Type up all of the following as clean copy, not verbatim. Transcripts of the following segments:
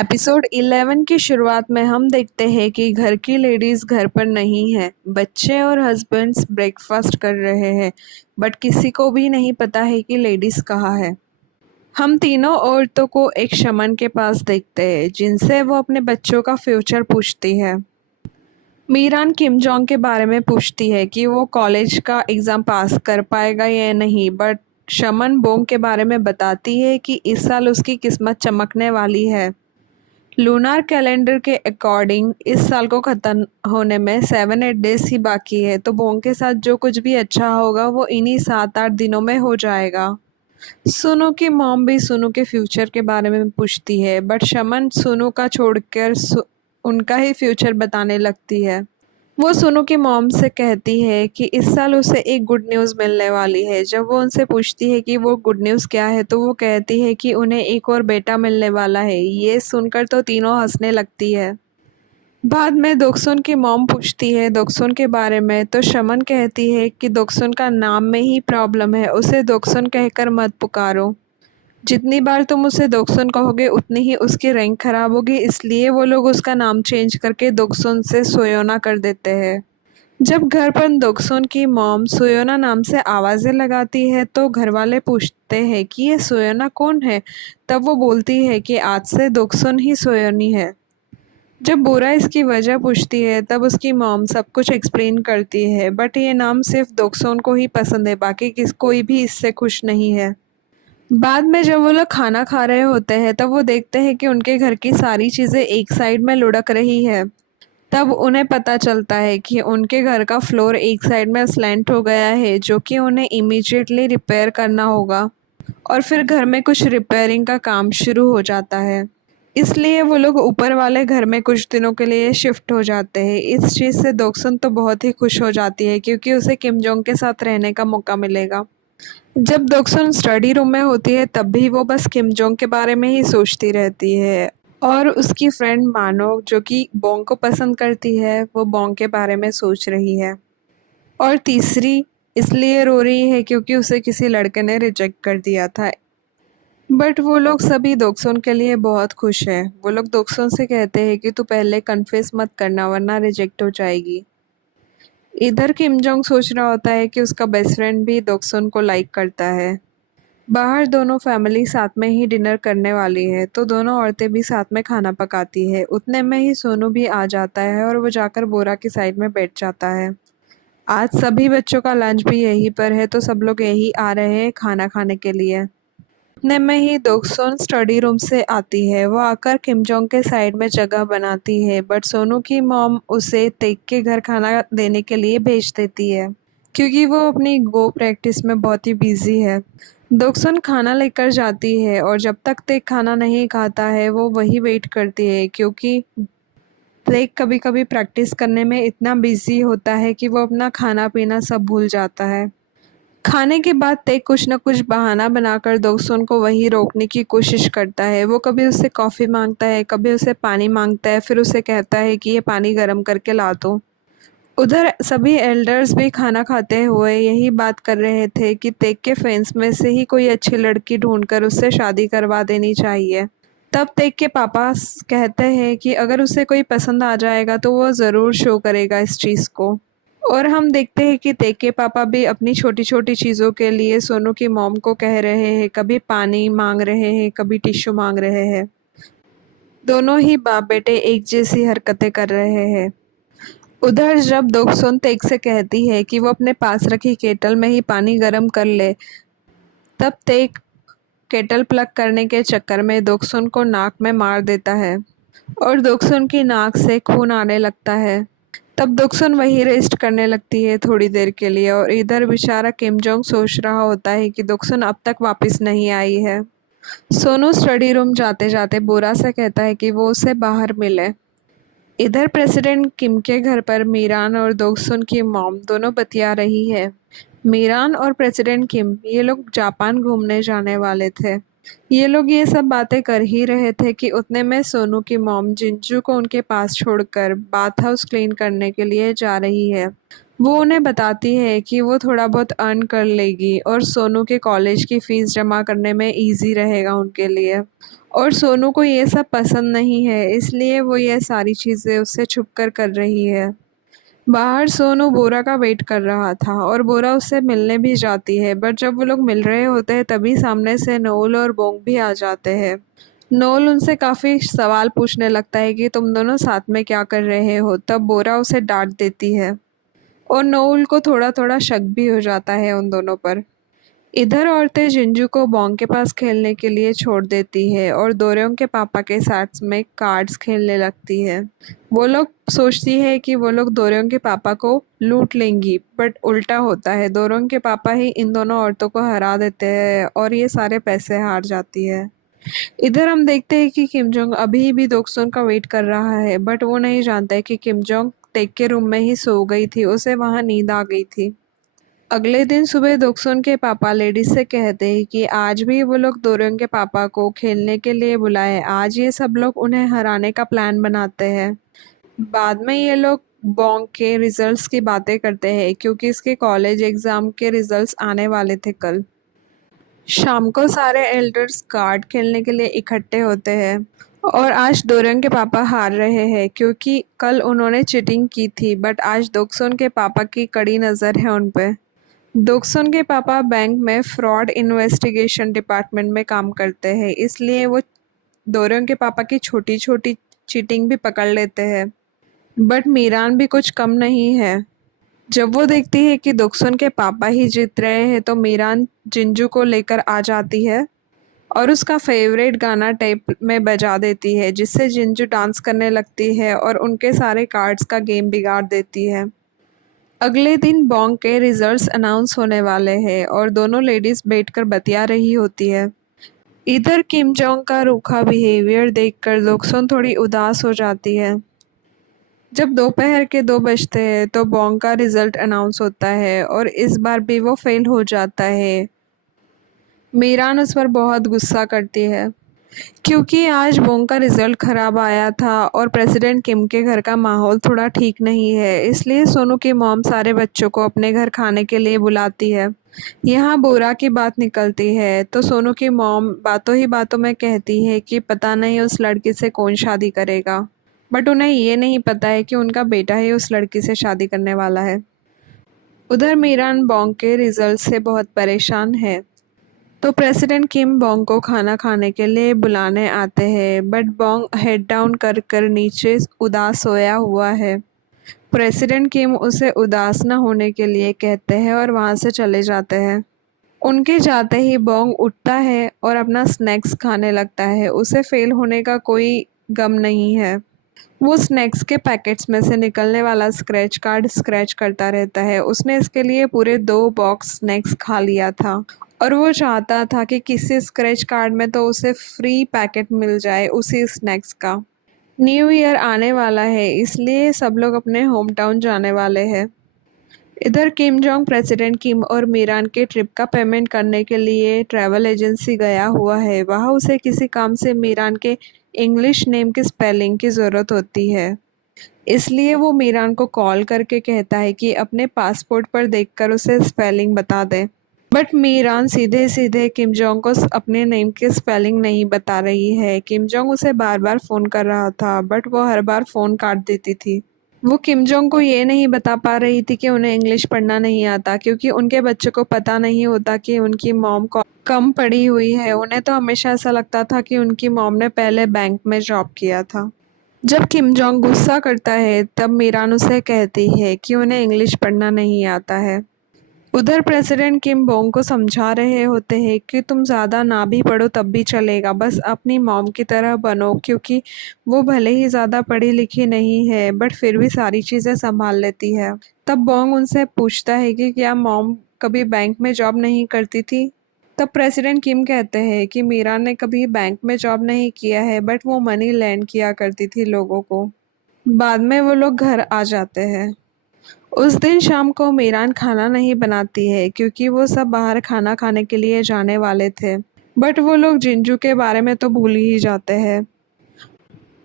Episode 11 की शुरुआत में हम देखते हैं कि घर की लेडीज घर पर नहीं है। बच्चे और हस्बैंड्स ब्रेकफास्ट कर रहे हैं, बट किसी को भी नहीं पता है कि लेडीज कहाँ है। हम तीनों औरतों को एक शमन के पास देखते हैं, जिनसे वो अपने बच्चों का फ्यूचर पूछती है। मीरान किम जोंग के बारे में पूछती है कि वो कॉलेज का एग्ज़ाम पास कर पाएगा या नहीं, बट शमन बोंग के बारे में बताती है कि इस साल उसकी किस्मत चमकने वाली है। लूनार कैलेंडर के अकॉर्डिंग इस साल को ख़त्म होने में 7-8 डेज ही बाकी है, तो बोंग के साथ जो कुछ भी अच्छा होगा वो इन्हीं 7-8 दिनों में हो जाएगा। सुनु की मॉम भी सुनु के फ्यूचर के बारे में पूछती है, बट शमन सुनु का छोड़कर उनका ही फ्यूचर बताने लगती है। वो सुनु की मॉम से कहती है कि इस साल उसे एक गुड न्यूज़ मिलने वाली है। जब वो उनसे पूछती है कि वो गुड न्यूज़ क्या है, तो वो कहती है कि उन्हें एक और बेटा मिलने वाला है। ये सुनकर तो तीनों हंसने लगती है। बाद में दोक्सुन की मॉम पूछती है दोक्सुन के बारे में, तो शमन कहती है कि दोक्सुन का नाम में ही प्रॉब्लम है, उसे दोक्सुन कहकर मत पुकारो। जितनी बार तुम उसे दोक्सुन कहोगे उतनी ही उसकी रैंक खराब होगी, इसलिए वो लोग उसका नाम चेंज करके दोक्सुन से सोयोना कर देते हैं। जब घर पर दोक्सुन की मॉम सोयोना नाम से आवाज़ें लगाती है, तो घरवाले पूछते हैं कि ये सोयोना कौन है। तब वो बोलती है कि आज से दोक्सुन ही सोयोनी है। जब बोरा इसकी वजह पूछती है, तब उसकी मॉम सब कुछ एक्सप्लेन करती है, बट ये नाम सिर्फ दोक्सुन को ही पसंद है, बाकी कोई भी इससे खुश नहीं है। बाद में जब वो लोग खाना खा रहे होते हैं, तब वो देखते हैं कि उनके घर की सारी चीज़ें एक साइड में लुढ़क रही है। तब उन्हें पता चलता है कि उनके घर का फ्लोर एक साइड में स्लैंट हो गया है, जो कि उन्हें इमीडिएटली रिपेयर करना होगा। और फिर घर में कुछ रिपेयरिंग का काम शुरू हो जाता है, इसलिए वो लोग ऊपर वाले घर में कुछ दिनों के लिए शिफ्ट हो जाते हैं। इस चीज़ से दोक्सुन तो बहुत ही खुश हो जाती है, क्योंकि उसे किम जोंग के साथ रहने का मौका मिलेगा। जब दोक्सुन स्टडी रूम में होती है, तब भी वो बस किम जोंग के बारे में ही सोचती रहती है। और उसकी फ्रेंड मानो, जो कि बोंग को पसंद करती है, वो बोंग के बारे में सोच रही है। और तीसरी इसलिए रो रही है क्योंकि उसे किसी लड़के ने रिजेक्ट कर दिया था। बट वो लोग सभी दोक्सुन के लिए बहुत खुश हैं। वो लोग दोक्सुन से कहते हैं कि तू पहले कन्फेस मत करना, वरना रिजेक्ट हो जाएगी। इधर किम जोंग सोच रहा होता है कि उसका बेस्ट फ्रेंड भी दोक्सुन को लाइक करता है। बाहर दोनों फैमिली साथ में ही डिनर करने वाली है, तो दोनों औरतें भी साथ में खाना पकाती है। उतने में ही सोनू भी आ जाता है और वो जाकर बोरा की साइड में बैठ जाता है। आज सभी बच्चों का लंच भी यहीं पर है, तो सब लोग यहीं आ रहे हैं खाना खाने के लिए। उतने में ही दोक्सुन स्टडी रूम से आती है। वो आकर किम जोंग के साइड में जगह बनाती है, बट सोनू की मॉम उसे तेक के घर खाना देने के लिए भेज देती है, क्योंकि वो अपनी गो प्रैक्टिस में बहुत ही बिजी है। दोक्सुन खाना लेकर जाती है, और जब तक तेक खाना नहीं खाता है, वो वही वेट करती है, क्योंकि तेक कभी कभी प्रैक्टिस करने में इतना बिजी होता है कि वो अपना खाना पीना सब भूल जाता है। खाने के बाद तेक कुछ न कुछ बहाना बनाकर दोक्सुन को वहीं रोकने की कोशिश करता है। वो कभी उससे कॉफ़ी मांगता है, कभी उसे पानी मांगता है, फिर उसे कहता है कि ये पानी गर्म करके ला दो। उधर सभी एल्डर्स भी खाना खाते हुए यही बात कर रहे थे कि तेक के फ्रेंड्स में से ही कोई अच्छी लड़की ढूंढकर उससे शादी करवा देनी चाहिए। तब तेक के पापा कहते हैं कि अगर उसे कोई पसंद आ जाएगा तो वो ज़रूर शो करेगा इस चीज़ को। और हम देखते हैं कि तेक के पापा भी अपनी छोटी छोटी चीज़ों के लिए सोनू की मॉम को कह रहे हैं, कभी पानी मांग रहे हैं, कभी टिश्यू मांग रहे हैं। दोनों ही बाप बेटे एक जैसी हरकतें कर रहे हैं। उधर जब दोक्सुन तेक से कहती है कि वो अपने पास रखी केटल में ही पानी गर्म कर ले, तब तेक केटल प्लग करने के चक्कर में दोक्सुन को नाक में मार देता है, और दोक्सुन की नाक से खून आने लगता है। तब दोक्सुन वही रेस्ट करने लगती है थोड़ी देर के लिए, और इधर बेचारा किम जोंग सोच रहा होता है कि दोक्सुन अब तक वापस नहीं आई है। सोनू स्टडी रूम जाते जाते बोरा से कहता है कि वो उसे बाहर मिले। इधर प्रेसिडेंट किम के घर पर मीरान और दोक्सुन की मॉम दोनों बतिया रही है। मीरान और प्रेसिडेंट किम ये लोग जापान घूमने जाने वाले थे। ये लोग ये सब बातें कर ही रहे थे कि उतने में सोनू की मॉम जिंजू को उनके पास छोड़कर बाथ हाउस क्लीन करने के लिए जा रही है। वो उन्हें बताती है कि वो थोड़ा बहुत अर्न कर लेगी और सोनू के कॉलेज की फ़ीस जमा करने में इजी रहेगा उनके लिए। और सोनू को ये सब पसंद नहीं है, इसलिए वो ये सारी चीज़ें उससे छुप कर रही है। बाहर सोनू बोरा का वेट कर रहा था और बोरा उससे मिलने भी जाती है, बट जब वो लोग मिल रहे होते हैं तभी सामने से नोल और बोंग भी आ जाते हैं। नोल उनसे काफ़ी सवाल पूछने लगता है कि तुम दोनों साथ में क्या कर रहे हो, तब बोरा उसे डांट देती है और नोल को थोड़ा थोड़ा शक भी हो जाता है उन दोनों पर। इधर औरतें जिंजू को बॉन्ग के पास खेलने के लिए छोड़ देती है और दोरेंग के पापा के साथ में कार्ड्स खेलने लगती है। वो लोग सोचती है कि वो लोग दोरेंग के पापा को लूट लेंगी, बट उल्टा होता है, दोरेंग के पापा ही इन दोनों औरतों को हरा देते हैं और ये सारे पैसे हार जाती है। इधर हम देखते हैं कि किम जोंग अभी भी दोक्सुन का वेट कर रहा है, बट वो नहीं जानता है कि किम जोंग टेक के रूम में ही सो गई थी, उसे वहाँ नींद आ गई थी। अगले दिन सुबह दोक्सुन के पापा लेडीज से कहते हैं कि आज भी वो लोग दोरेंग के पापा को खेलने के लिए बुलाए। आज ये सब लोग उन्हें हराने का प्लान बनाते हैं। बाद में ये लोग बॉन्ग के रिजल्ट्स की बातें करते हैं क्योंकि इसके कॉलेज एग्जाम के रिजल्ट्स आने वाले थे कल। शाम को सारे एल्डर्स कार्ड खेलने के लिए इकट्ठे होते हैं और आज दोरेंग के पापा हार रहे हैं क्योंकि कल उन्होंने चीटिंग की थी, बट आज दोक्सुन के पापा की कड़ी नज़र है उन पे। दोक्सुन के पापा बैंक में फ्रॉड इन्वेस्टिगेशन डिपार्टमेंट में काम करते हैं, इसलिए वो दोरेंग के पापा की छोटी छोटी चीटिंग भी पकड़ लेते हैं। बट मीरान भी कुछ कम नहीं है। जब वो देखती है कि दोक्सुन के पापा ही जीत रहे हैं तो मीरान जिंजू को लेकर आ जाती है और उसका फेवरेट गाना टेप में बजा देती है, जिससे जिंजू डांस करने लगती है और उनके सारे कार्ड्स का गेम बिगाड़ देती है। अगले दिन बॉन्ग के रिजल्ट्स अनाउंस होने वाले हैं और दोनों लेडीज बैठकर बतिया रही होती है। इधर किम जोंग का रूखा बिहेवियर देखकर दोक्सुन थोड़ी उदास हो जाती है। जब दोपहर के 2 बजते हैं तो बॉन्ग का रिजल्ट अनाउंस होता है और इस बार भी वो फेल हो जाता है। मीरान उस पर बहुत गुस्सा करती है क्योंकि आज बोंग का रिजल्ट खराब आया था और प्रेसिडेंट किम के घर का माहौल थोड़ा ठीक नहीं है, इसलिए सोनू की मॉम सारे बच्चों को अपने घर खाने के लिए बुलाती है। यहाँ बोरा की बात निकलती है तो सोनू की मॉम बातों ही बातों में कहती है कि पता नहीं उस लड़की से कौन शादी करेगा, बट उन्हें ये नहीं पता है कि उनका बेटा ही उस लड़की से शादी करने वाला है। उधर मीरान बोंग के रिजल्ट से बहुत परेशान है तो प्रेसिडेंट किम बोंग को खाना खाने के लिए बुलाने आते हैं, बट बोंग हेड डाउन कर कर नीचे उदास सोया हुआ है। प्रेसिडेंट किम उसे उदास न होने के लिए कहते हैं और वहाँ से चले जाते हैं। उनके जाते ही बोंग उठता है और अपना स्नैक्स खाने लगता है, उसे फेल होने का कोई गम नहीं है। वो स्नैक्स के पैकेट्स में से निकलने वाला स्क्रैच कार्ड स्क्रैच करता रहता है। उसने इसके लिए पूरे 2 बॉक्स स्नैक्स खा लिया था और वो चाहता था कि किसी स्क्रैच कार्ड में तो उसे फ्री पैकेट मिल जाए उसी स्नैक्स का। न्यू ईयर आने वाला है, इसलिए सब लोग अपने होम टाउन जाने वाले हैं। इधर किम जोंग प्रेसिडेंट किम और मीरान के ट्रिप का पेमेंट करने के लिए ट्रैवल एजेंसी गया हुआ है। वहाँ उसे किसी काम से मीरान के इंग्लिश नेम की स्पेलिंग की ज़रूरत होती है, इसलिए वो मीरान को कॉल करके कहता है कि अपने पासपोर्ट पर देखकर उसे स्पेलिंग बता दे। बट मीरान सीधे सीधे किम जोंग को अपने नेम की स्पेलिंग नहीं बता रही है। किम जोंग उसे बार बार फ़ोन कर रहा था, बट वो हर बार फ़ोन काट देती थी। वो किम जोंग को ये नहीं बता पा रही थी कि उन्हें इंग्लिश पढ़ना नहीं आता, क्योंकि उनके बच्चे को पता नहीं होता कि उनकी मॉम को कम पढ़ी हुई है। उन्हें तो हमेशा ऐसा लगता था कि उनकी मॉम ने पहले बैंक में जॉब किया था। जब किम जोंग गुस्सा करता है तब मीरान उसे कहती है कि उन्हें इंग्लिश पढ़ना नहीं आता है। उधर प्रेसिडेंट किम बोंग को समझा रहे होते हैं कि तुम ज़्यादा ना भी पढ़ो तब भी चलेगा, बस अपनी मॉम की तरह बनो, क्योंकि वो भले ही ज़्यादा पढ़ी लिखी नहीं है बट फिर भी सारी चीज़ें संभाल लेती है। तब बोंग उनसे पूछता है कि क्या मॉम कभी बैंक में जॉब नहीं करती थी। तब प्रेसिडेंट किम कहते हैं कि मीरा ने कभी बैंक में जॉब नहीं किया है, बट वो मनी लैंड किया करती थी लोगों को। बाद में वो लोग घर आ जाते हैं। उस दिन शाम को मीरान खाना नहीं बनाती है क्योंकि वो सब बाहर खाना खाने के लिए जाने वाले थे, बट वो लोग जिंजू के बारे में तो भूल ही जाते हैं।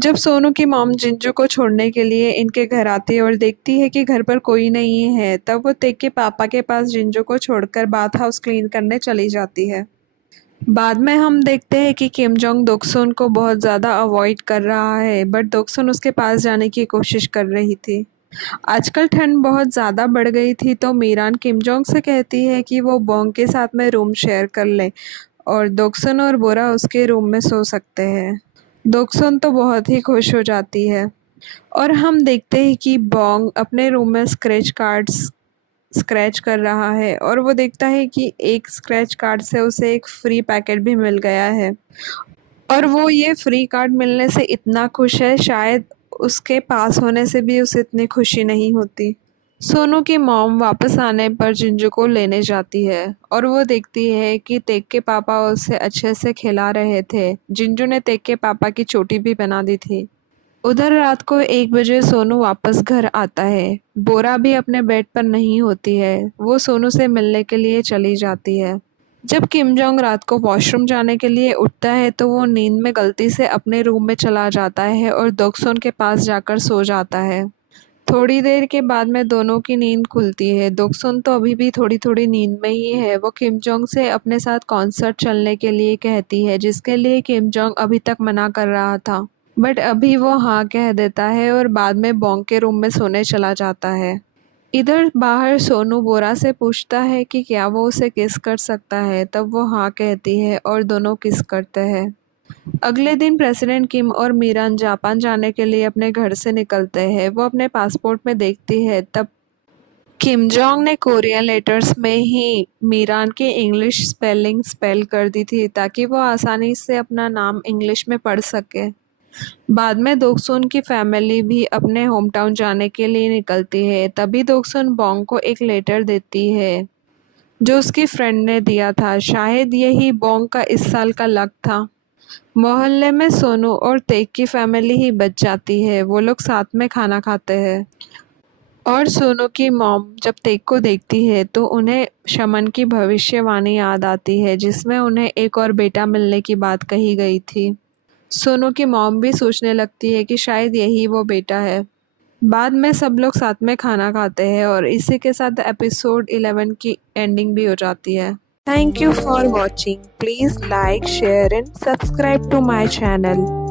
जब सोनू की मॉम जिंजू को छोड़ने के लिए इनके घर आती है और देखती है कि घर पर कोई नहीं है, तब वो तेक के पापा के पास जिंजू को छोड़कर बाथ हाउस क्लीन करने चली जाती है। बाद में हम देखते हैं कि किम जोंग दोक्सुन को बहुत ज़्यादा अवॉइड कर रहा है, बट दोक्सुन उसके पास जाने की कोशिश कर रही थी। आजकल ठंड बहुत ज़्यादा बढ़ गई थी, तो मीरान किम जोंग से कहती है कि वो बोंग के साथ में रूम शेयर कर ले और दोक्सुन और बोरा उसके रूम में सो सकते हैं। दोक्सुन तो बहुत ही खुश हो जाती है और हम देखते हैं कि बोंग अपने रूम में स्क्रैच कर रहा है और वो देखता है कि एक स्क्रैच कार्ड से उसे एक फ्री पैकेट भी मिल गया है और वो ये फ्री कार्ड मिलने से इतना खुश है, शायद उसके पास होने से भी उसे इतनी खुशी नहीं होती। सोनू की मॉम वापस आने पर जिंजू को लेने जाती है और वो देखती है कि तेक के पापा उसे अच्छे से खिला रहे थे। जिंजू ने तेक के पापा की चोटी भी बना दी थी। उधर रात को 1 बजे सोनू वापस घर आता है। बोरा भी अपने बेड पर नहीं होती है, वो सोनू से मिलने के लिए चली जाती है। जब किम जोंग रात को वॉशरूम जाने के लिए उठता है तो वो नींद में गलती से अपने रूम में चला जाता है और दोक्सुन के पास जाकर सो जाता है। थोड़ी देर के बाद में दोनों की नींद खुलती है। दोक्सुन तो अभी भी थोड़ी थोड़ी नींद में ही है। वो किम जोंग से अपने साथ कॉन्सर्ट चलने के लिए कहती है, जिसके लिए किम जोंग अभी तक मना कर रहा था, बट अभी वो हाँ कह देता है और बाद में बोंग के रूम में सोने चला जाता है। इधर बाहर सोनू बोरा से पूछता है कि क्या वो उसे किस कर सकता है, तब वो हाँ कहती है और दोनों किस करते हैं। अगले दिन प्रेसिडेंट किम और मीरान जापान जाने के लिए अपने घर से निकलते हैं। वो अपने पासपोर्ट में देखती है, तब किम जोंग ने कोरियन लेटर्स में ही मीरान की इंग्लिश स्पेलिंग स्पेल कर दी थी ताकि वो आसानी से अपना नाम इंग्लिश में पढ़ सके। बाद में दोक्सुन की फैमिली भी अपने होम टाउन जाने के लिए निकलती है। तभी दोक्सुन बोंग को एक लेटर देती है जो उसकी फ्रेंड ने दिया था। शायद यही बोंग का इस साल का लक था। मोहल्ले में सोनू और तेक की फैमिली ही बच जाती है। वो लोग साथ में खाना खाते हैं और सोनू की मॉम जब तेक को देखती है तो उन्हें शमन की भविष्यवाणी याद आती है, जिसमें उन्हें एक और बेटा मिलने की बात कही गई थी। सोनू की मॉम भी सोचने लगती है कि शायद यही वो बेटा है। बाद में सब लोग साथ में खाना खाते हैं और इसी के साथ एपिसोड 11 की एंडिंग भी हो जाती है। Thank you for watching. Please like, share and subscribe to my channel.